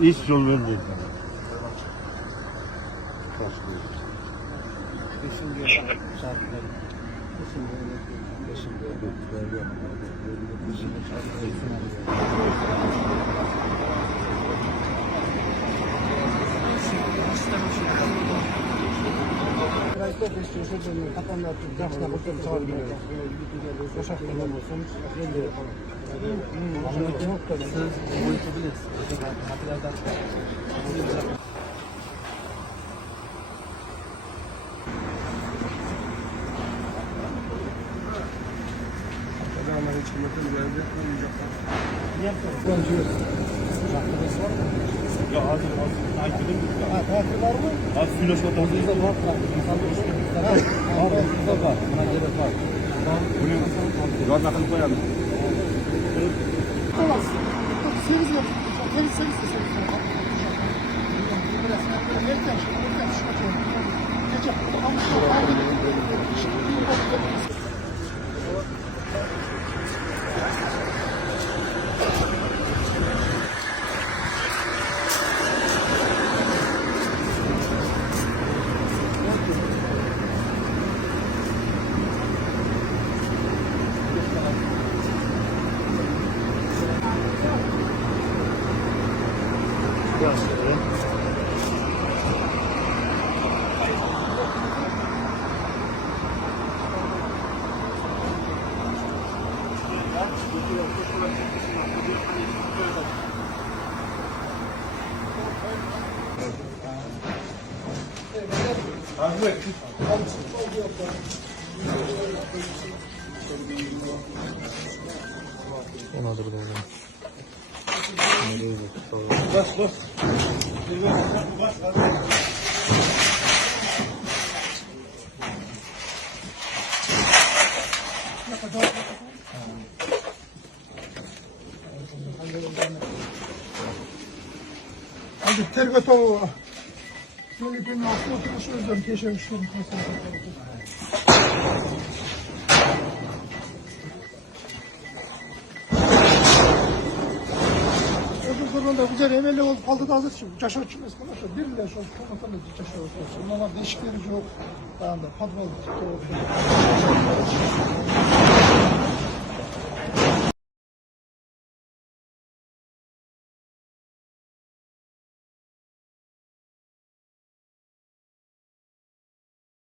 Hiç yol vermiyor. Ya hazır. Tatil var mı? Az filo şotan. Bizde var. Bizde var. Buna gerek var. Bunu yol bakın koyalım. Servis yapın. Servis. Ona da bulalım. Bas. Hadi tergotovu. Milletin altına oturmuş özlem teşebbüslerini Öbür zaman da güzel emelli olup aldı da hazır şimdi. Caşar çıkmaz konuşuyor. Bir bile şu komutanı caşar olsun. Bunlar değişikleri yok. Daha da patron.